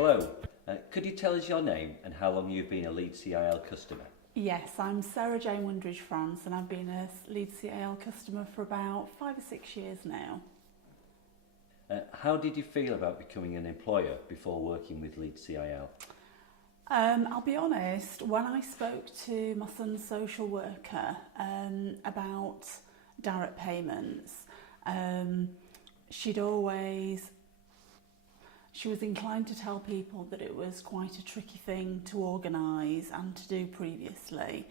Hello, could you tell us your name and how long you've been a Leeds CIL customer? Yes, I'm Sarah Jane Wondridge France, and I've been a Leeds CIL customer for about 5 or 6 years now. How did you feel about becoming an employer before working with Leeds CIL? I'll be honest, when I spoke to my son's social worker about direct payments, she was inclined to tell people that it was quite a tricky thing to organise and to do previously.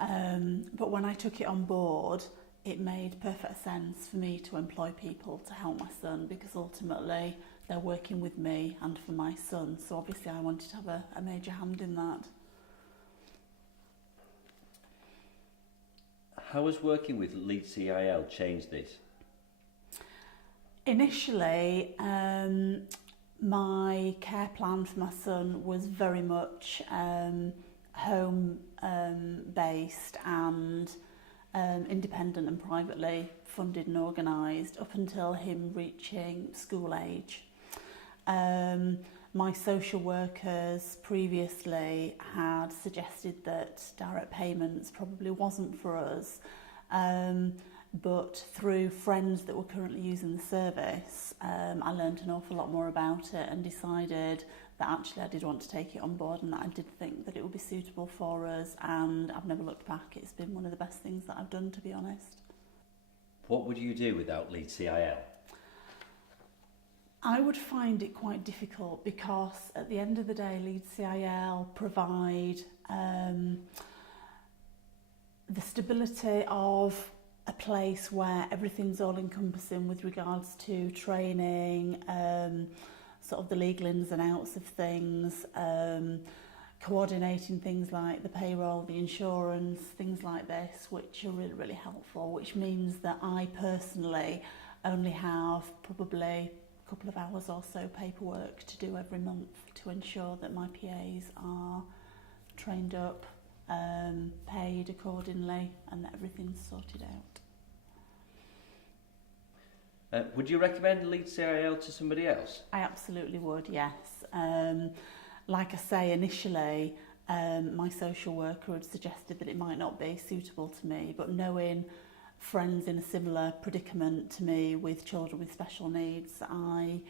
But when I took it on board, it made perfect sense for me to employ people to help my son, because ultimately they're working with me and for my son. So obviously I wanted to have a major hand in that. How has working with Leeds CIL changed this? Initially, my care plan for my son was very much home based and independent and privately funded and organised up until him reaching school age. My social workers previously had suggested that direct payments probably wasn't for us, but through friends that were currently using the service, I learned an awful lot more about it and decided that actually I did want to take it on board and that I did think that it would be suitable for us, and I've never looked back. It's been one of the best things that I've done, to be honest. What would you do without Leeds CIL? I would find it quite difficult, because at the end of the day, Leeds CIL provide the stability of a place where everything's all encompassing with regards to training, sort of the legal ins and outs of things, coordinating things like the payroll, the insurance, things like this, which are really, really helpful, which means that I personally only have probably a couple of hours or so paperwork to do every month to ensure that my PAs are trained up, paid accordingly, and that everything's sorted out. Would you recommend Leeds CIL to somebody else? I absolutely would, yes. Like I say, initially, my social worker had suggested that it might not be suitable to me, but knowing friends in a similar predicament to me with children with special needs, I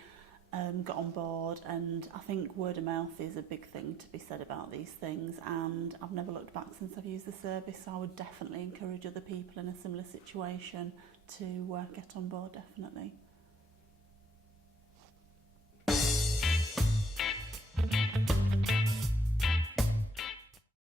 got on board, and I think word of mouth is a big thing to be said about these things, and I've never looked back since I've used the service. So I would definitely encourage other people in a similar situation to get on board, definitely.